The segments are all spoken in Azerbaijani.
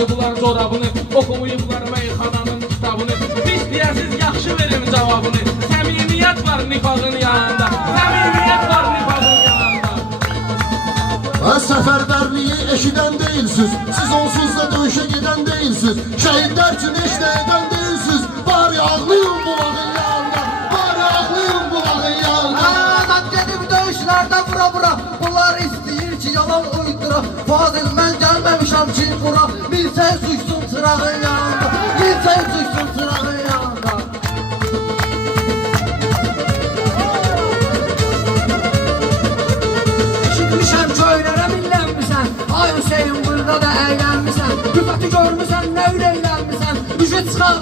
Bağlayıblar corabını, oxuyublar meyxananın kitabını. Biz deyəsiz yaxşı verim cavabını. Səmimiyyət var nifaqın yanında, səmimiyyət var nifaqın yanında. Səfərbərliyi eşidən deyilsiz, siz onsuz da döyüşə gedən deyilsiz, şəhidlər üçün işlə edən deyilsiz. Bari ağlayın bulağın yanında, bari ağlayın bulağın yanında. Adam gedib döyüşlərdə vura, bunlar istəyir ki yalan uydura. Fazil mən gəlməmişəm ki bura, milçək suçsun çırağın yanında, milçək suçsun çırağın yanında. Eşitmişəm köylərə millənmisən, ay Hüseyin burada da əylənmisən. Rüfəti görmüsən, nə ürəylənmisən, düşə çıxar,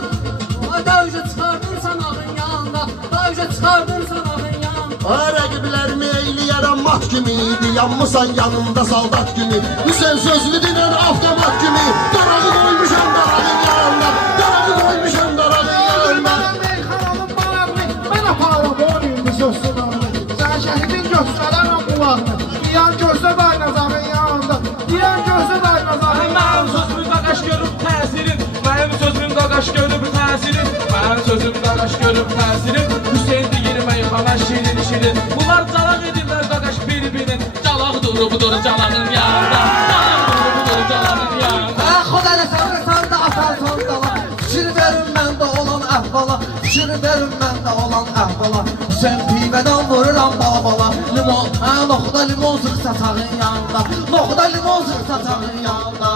döyüşə çıxardırsan ağın yanında, döyüşə çıxardırsan ağın yanında. Rəqiblərimi eyləyərəm mat kimi, yanmısan yanımda saldat kimi. Hüseyin sözlü dinən avtomat kimi, darağı koymuşam darağın yanında, darağı koymuşam darağın yanında. Mənim meyxanamın bağlı, mən aparam oynayım bu sözsün ağlı. Sən şəhidin göstərərəm qulağını, diyan gözlə daynazağın yanında, diyan gözlə daynazağın Mənim yanında. sözümü qaqaş görüb təsirin, mənim sözüm qaqaş görüb təsirin, mənim sözüm qaqaş görüb təsirin. Hüseyin deyir meyxana şirin şirin. Bunlar calaq edirlər qaqaş bir-birin. Calaq durubdur calağın yanında, calaq durubdur calağın yanında. Xod eləsən da atarsan dala, fikir verin məndə olan əhvala, fikir verin məndə olan əhvala. Sən pivədən vururam bala, limon, noxuda limon sıx saçağın yanında, noxuda limon sıx saçağın yanında.